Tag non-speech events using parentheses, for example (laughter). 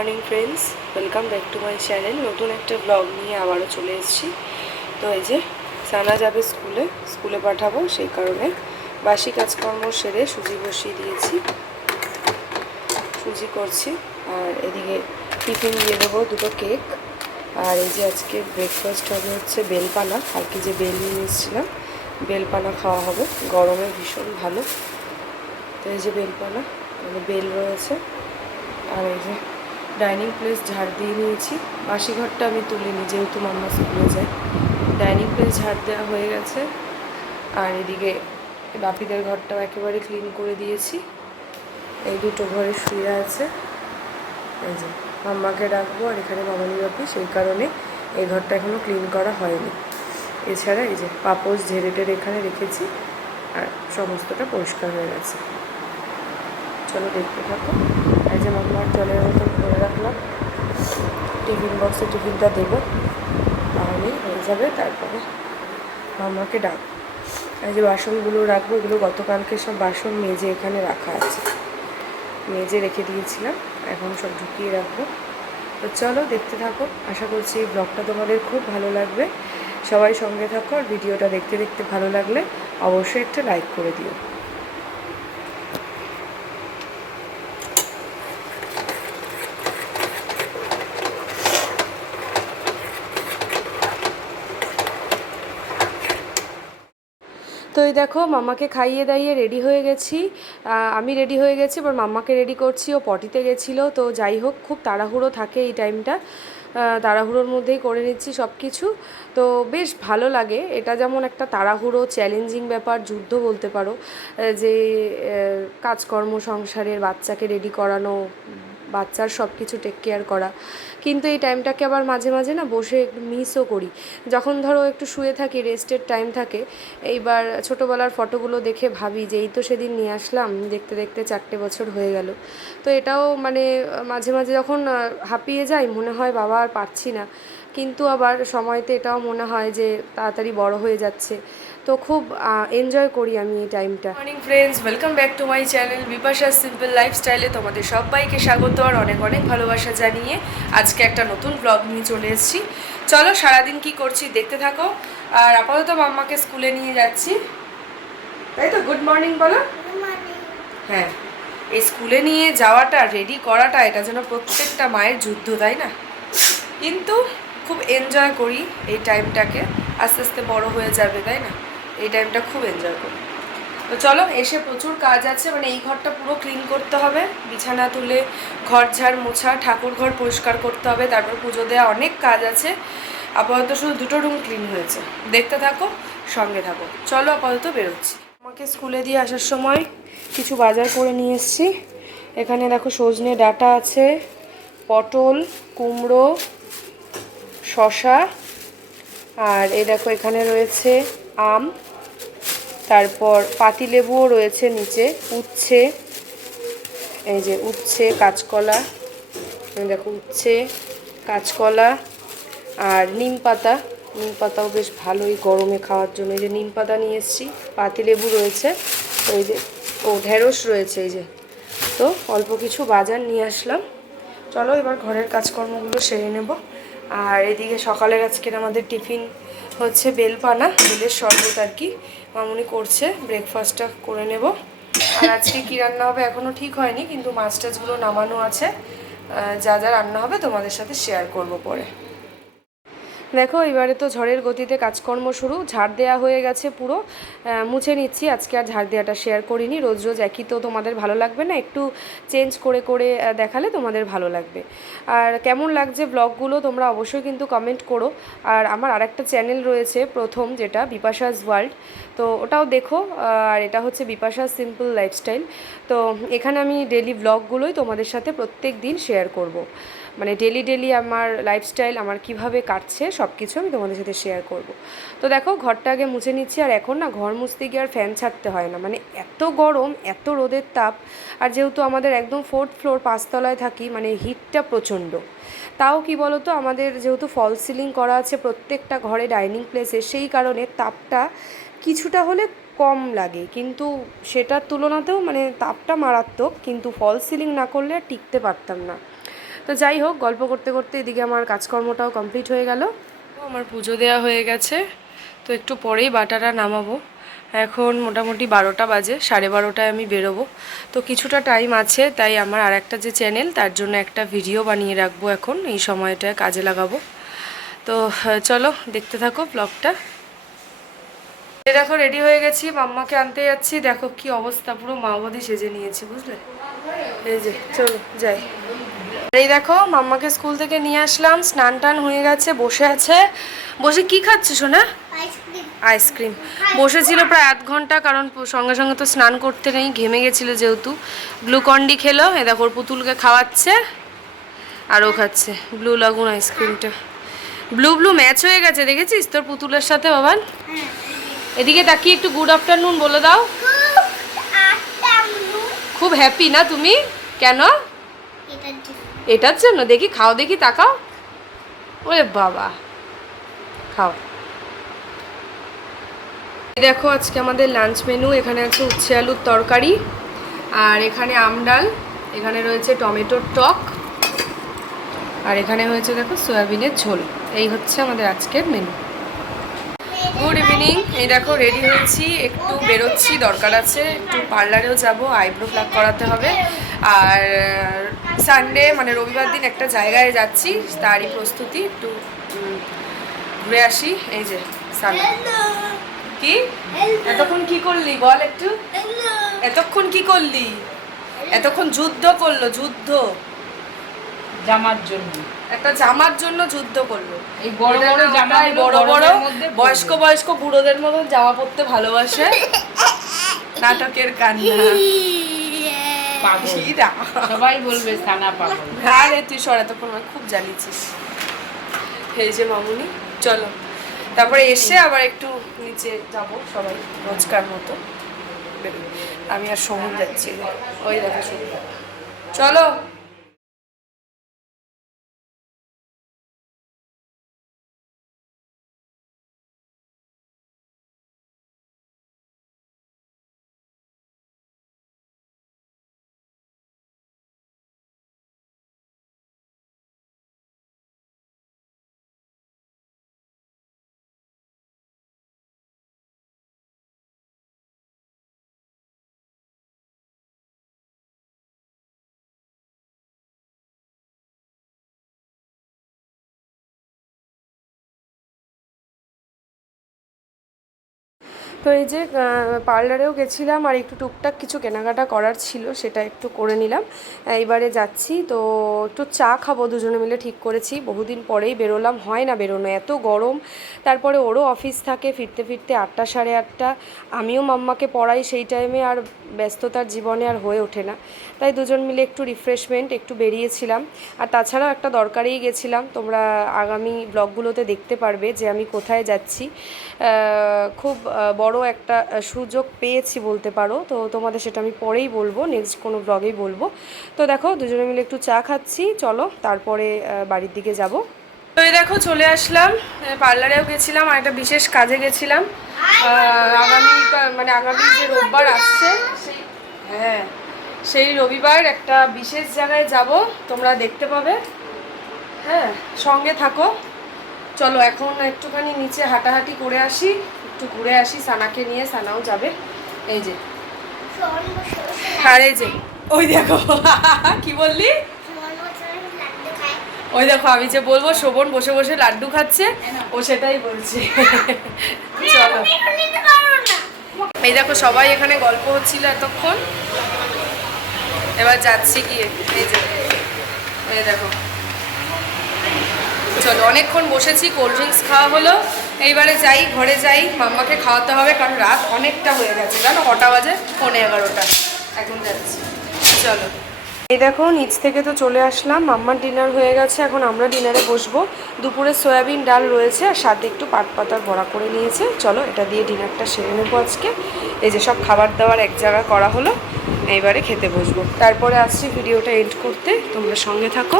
Morning friends, welcome back to my channel. নতুন একটা blog নিয়ে আবারও চলে এসেছি। তো এই যে, সানা যাবে স্কুলে স্কুলে পাঠাবো, সেই কারণে বাসি কাজকর্ম সেরে সুজি বসিয়ে দিয়েছি। সুজি করছি, আর এদিকে টিফিন দিয়ে দেবো দুটো কেক। আর এই যে আজকে ব্রেকফাস্ট হবে হচ্ছে বেলপানা। কালকে যে বেল নিয়ে এসেছিলাম, বেলপানা খাওয়া হবে। গরমে ভীষণ ভালো। তো এই যে বেলপানা মানে বেল রয়েছে। আর এই যে ডাইনিং প্লেস ঝাড় দিয়ে নিয়েছি। বাসি ঘরটা আমি তুলিনি যেহেতু মাম্মা স্কুলে যায়। ডাইনিং প্লেস ঝাড় দেওয়া হয়ে গেছে। আর এদিকে বাপিদের ঘরটাও একেবারে ক্লিন করে দিয়েছি। এই দুটো ঘরে শুয়ে আছে। এই যে, মাম্মাকে রাখব আর এখানে মামানি বাপি, সেই কারণে এই ঘরটা এখনও ক্লিন করা হয়নি। এছাড়া এই যে পাপোশ ঝেড়েটের এখানে রেখেছি। আর সমস্তটা পরিষ্কার হয়ে গেছে। চলো দেখতে থাকো। যে মাম্মার জলের বোতল ভরে রাখলাম। টিফিন বক্সে টিফিনটা দেবো। তাহলেই হয়ে যাবে, তারপরে মাম্মাকে ডাক এই যে বাসনগুলো রাখব, এগুলো গতকালকে সব বাসন মেজে এখানে রাখা আছে। মেজে রেখে দিয়েছিলাম, এখন সব ঢুকিয়ে রাখব। তো চলো দেখতে থাকো। আশা করছি এই ব্লগটা তোমাদের খুব ভালো লাগবে। সবাই সঙ্গে থাকো আর ভিডিওটা দেখতে দেখতে ভালো লাগলে অবশ্যই একটা লাইক করে দিও। তো এই দেখো, মামাকে খাইয়ে দাইয়ে রেডি হয়ে গেছি। আমি রেডি হয়ে গেছি, এবার মাম্মাকে রেডি করছি, ও পটিতে গেছিল, তো যাই হোক, খুব তাড়াহুড়ো থাকে এই টাইমটা তাড়াহুড়োর মধ্যেই করে নিচ্ছি সব কিছু তো বেশ ভালো লাগে, এটা যেমন একটা তাড়াহুড়ো চ্যালেঞ্জিং ব্যাপার, যুদ্ধ বলতে পারো। যে কাজকর্ম, সংসারের বাচ্চাকে রেডি করানো বাচ্চার সব কিছু টেক কেয়ার করা। কিন্তু এই টাইমটাকে আবার মাঝে মাঝে না বসে একটু মিসও করি। যখন ধরো একটু শুয়ে থাকি রেস্টের টাইম থাকে, এইবার ছোটোবেলার ফটোগুলো দেখে ভাবি যে, এই তো সেদিন নিয়ে আসলাম, দেখতে দেখতে চারটে বছর হয়ে গেল। তো এটাও মানে মাঝে মাঝে যখন হাঁপিয়ে যাই, মনে হয় বাবা আর পারছি না। কিন্তু আবার সময়তে এটাও মনে হয় যে তাড়াতাড়ি বড় হয়ে যাচ্ছে। তো খুব এনজয় করি আমি এই টাইমটা morning friends welcome back to my channel Bipasha simple লাইফস্টাইলে তোমাদের সবাইকে স্বাগত আর অনেক অনেক ভালোবাসা জানিয়ে আজকে একটা নতুন ব্লগ নিয়ে চলে এসেছি। চলো সারাদিন কি করছি দেখতে থাকো। আর আপাতত মাম্মাকে স্কুলে নিয়ে যাচ্ছি। তাই তো? গুড মর্নিং বলো। হ্যাঁ এই স্কুলে নিয়ে যাওয়াটা রেডি করাটা এটা যেন প্রত্যেকটা মায়ের যুদ্ধ তাই না? কিন্তু খুব এনজয় করি এই টাইমটাকে আস্তে আস্তে বড় হয়ে যাবে, তাই না? এই টাইমটা খুব এনজয় করি। তো চলো, এসে প্রচুর কাজ আছে মানে এই ঘরটা পুরো ক্লিন করতে হবে। বিছানা তুলে ঘর ঝাড় মোছা, ঠাকুর ঘর পরিষ্কার করতে হবে, তারপর পুজো দেওয়া অনেক কাজ আছে। আপাতত শুধু দুটো রুম ক্লিন হয়েছে। দেখতে থাকো, সঙ্গে থাকো। চলো আপাতত বেরোচ্ছি। আমাকে স্কুলে দিয়ে আসার সময় কিছু বাজার করে নিয়ে এসেছি। এখানে দেখো সজনে ডাটা আছে, পটল, কুমড়ো শশা, আর এই দেখো এখানে রয়েছে আম, তারপর পাতিলেবুও রয়েছে নিচে, উচ্ছে, এই যে উচ্ছে, কাঁচকলা দেখো উচ্ছে, কাঁচকলা, আর নিম পাতা, নিম পাতাও বেশ ভালোই গরমে খাওয়ার জন্য, এই যে নিম পাতা নিয়ে এসেছি, পাতিলেবু রয়েছে ওই যে, ও ঢেঁড়স রয়েছে এই যে, তো অল্প কিছু বাজার নিয়ে আসলাম, চলো এবার ঘরের কাজকর্মগুলো সেরে নেব। আর এদিকে সকালের আজকের আমাদের টিফিন হচ্ছে বেলপানা, বেলের শরবত আর কি। মামুনি করছে ব্রেকফাস্টটা করে নেব। আর আজকে কী রান্না হবে এখনও ঠিক হয়নি, কিন্তু মাছ টাছগুলো নামানো আছে। যা যা রান্না হবে তোমাদের সাথে শেয়ার করব পরে। দেখো, এবারে তো ঝড়ের গতিতে কাজকর্ম শুরু। ঝাড় দেওয়া হয়ে গেছে পুরো। মুছে নিচ্ছি। আজকে আর ঝাড় দেওয়াটা শেয়ার করিনি। রোজ রোজ একই তো তোমাদের ভালো লাগবে না? একটু চেঞ্জ করে করে দেখালে তোমাদের ভালো লাগবে। আর কেমন লাগছে ব্লগগুলো তোমরা অবশ্যই কিন্তু কমেন্ট করো। আর আমার আরেকটা চ্যানেল রয়েছে প্রথম, যেটা বিপাশাস ওয়ার্ল্ড তো ওটাও দেখো। আর এটা হচ্ছে বিপাশা সিম্পল লাইফস্টাইল তো এখানে আমি ডেলি ব্লগগুলোই তোমাদের সাথে প্রত্যেক দিন শেয়ার করব। মানে ডেলি ডেলি আমার লাইফস্টাইল আমার কীভাবে কাটছে সব কিছু আমি তোমাদের সাথে শেয়ার করব। তো দেখো, ঘরটা আগে মুছে নিচ্ছি, আর এখন না ঘর মুছতে গিয়ে আর ফ্যান ছাড়তে হয় না। মানে এত গরম, এত রোদের তাপ, আর যেহেতু আমাদের একদম ফোর্থ ফ্লোর পাঁচতলায় থাকি মানে হিটটা প্রচণ্ড। তাও কি বলতো, আমাদের যেহেতু ফল সিলিং করা আছে, প্রত্যেকটা ঘরে ডাইনিং প্লেসে সেই কারণে তাপটা কিছুটা হলে কম লাগে। কিন্তু সেটার তুলনাতেও মানে তাপটা মারাত্মক, কিন্তু ফল সিলিং না করলে আর টিকতে পারতাম না। তো যাই হোক, গল্প করতে করতে এদিকে আমার কাজকর্মটাও কমপ্লিট হয়ে গেল। আমার পুজো দেওয়া হয়ে গেছে। তো একটু পরেই বাটাটা নামাবো। এখন মোটামুটি বারোটা বাজে, সাড়ে বারোটায় আমি বেরোবো। তো কিছুটা টাইম আছে, তাই আমার আর একটা যে চ্যানেল তার জন্য একটা ভিডিও বানিয়ে রাখব এখন, এই সময়টায় কাজে লাগাবো। তো চলো, দেখতে থাকো ব্লগটা দেখো রেডি হয়ে গেছি মাম্মাকে আনতে যাচ্ছি। দেখো কি অবস্থা পুরো মা মাওবাদী সেজে নিয়েছি বুঝলে? এই যে চলো যাই। এই দেখো মাম্মাকে স্কুল থেকে নিয়ে আসলাম স্নান টান হয়ে গেছে বসে আছে। বসে কি খাচ্ছে শোনা আইসক্রিম। বসেছিল প্রায় আধ ঘণ্টা কারণ সঙ্গে সঙ্গে তো স্নান করতে নেই ঘেমে গেছিল যেহেতু। গ্লুকন্ডি খেলো এ দেখো পুতুলকে খাওয়াচ্ছে আর ও খাচ্ছে ব্লু লাগুন আইসক্রিমটা। ব্লু ব্লু ম্যাচ হয়ে গেছে দেখেছিস? তোর পুতুলের সাথে বাবান? এদিকে তাকিয়ে একটু গুড আফটারনুন বলে দাও। খুব হ্যাপি না তুমি? কেন? এটার জন্য? দেখি, খাও, দেখি, তাকাও। ওরে বাবা। খাও। দেখো, আজকে আমাদের লাঞ্চ মেনু এখানে আছে উচ্ছে আলুর তরকারি আর এখানে আমডাল এখানে রয়েছে টমেটোর টক আর এখানে হয়েছে দেখো, সয়াবিনের ঝোল। এই হচ্ছে আমাদের আজকের মেনু ইভিনিং এই দেখো রেডি হয়েছি। একটু বেরোচ্ছি দরকার আছে। একটু পার্লারেও যাব আইব্রো প্লাক করাতে হবে। আর সানডে মানে রবিবার দিন একটা জায়গায় যাচ্ছি তারই প্রস্তুতি। একটু ঘুরে আসি। এই যে সানডে কি? এতক্ষণ কি করলি? বল একটু। এতক্ষণ কি করলি? এতক্ষণ যুদ্ধ করল যুদ্ধ। জামার জন্য। একটা জামার জন্য যুদ্ধ করল। এই বড় বড় জামা বড় বড় বয়স্ক বয়স্ক বুড়োদের মতন জামা পরতে ভালোবাসে। নাটকের কান্না। সবাই বলবে সানা পাগল। আরে তুই সর এতক্ষণ খুব জ্বালিয়েছিস। এই যে মামুনি চলো। তারপরে এসে আবার একটু নিচে যাব সবাই রোজকার মতো। আমি আর সমুদ্র যাচ্ছি ওই দেখো চলো। তো এই যে পার্লারেও গেছিলাম আর একটু টুকটাক কিছু কেনাকাটা করার ছিল সেটা একটু করে নিলাম। এইবারে যাচ্ছি তো একটু চা খাব দুজনে মিলে ঠিক করেছি। বহুদিন পরেই বেরোলাম হয় না বেরোনো এত গরম। তারপরে ওরও অফিস থাকে ফিরতে ফিরতে আটটা সাড়ে আটটা। আমিও মাম্মাকে পড়াই সেই টাইমে আর ব্যস্ততার জীবনে আর হয়ে ওঠে না। তাই দুজন মিলে একটু রিফ্রেশমেন্ট একটু বেরিয়েছিলাম। আর তাছাড়াও একটা দরকারেই গেছিলাম তোমরা আগামী ব্লগগুলোতে দেখতে পারবে যে আমি কোথায় যাচ্ছি। খুব আহ, বড় একটা সুযোগ পেয়েছি বলতে পারো। তো তোমাদের সেটা আমি পরেই বলব নেক্সট কোনো ব্লগেই বলব। তো দেখো, দুজনে মিলে একটু চা খাচ্ছি, চলো। তারপরে বাড়ির দিকে যাব। তো এই দেখো, চলে আসলাম। পার্লারেও গেছিলাম, আর একটা বিশেষ কাজে গেছিলাম। আগামী মানে আগামী যে রোববার আসছে হ্যাঁ সেই রবিবার একটা বিশেষ জায়গায় যাব। তোমরা দেখতে পাবে। হ্যাঁ সঙ্গে থাকো। চলো এখন একটুখানি নিচে হাঁটাহাঁটি করে আসি একটু ঘুরে আসি সানাকে নিয়ে সানাও যাবে। এই যে। আর এই যে ওই দেখো (laughs) কি বললি? ওই দেখো আমি যে বলব শোভন বসে বসে লাড্ডু খাচ্ছে ও সেটাই বলছে। চলো। এই দেখো সবাই এখানে গল্প হচ্ছিল এতক্ষণ। এবার যাচ্ছি গিয়ে এই যে। এই দেখো। চলো, অনেকক্ষণ বসেছি কোল্ড ড্রিঙ্কস খাওয়া হলো। এইবারে যাই, ঘরে যাই, মাম্মাকে খাওয়াতে হবে, কারণ রাত অনেকটা হয়ে গেছে, জানো, কটা বাজে? পৌনে এগারোটা। এখন যাচ্ছি। চলো। এই দেখো, নিচ থেকে তো চলে আসলাম, মাম্মার ডিনার হয়ে গেছে, এখন আমরা ডিনারে বসবো। দুপুরে সয়াবিন, ডাল রয়েছে, আর সাথে একটু পাট পাতার বড়া করে নিয়েছে। চলো, এটা দিয়ে ডিনারটা সেরে নেব আজকে। এই যে সব খাবার দাবার এক জায়গায় করা হলো, এইবারে খেতে বসবো। তারপরে আসছি ভিডিওটা এন্ড করতে, তোমরা সঙ্গে থাকো।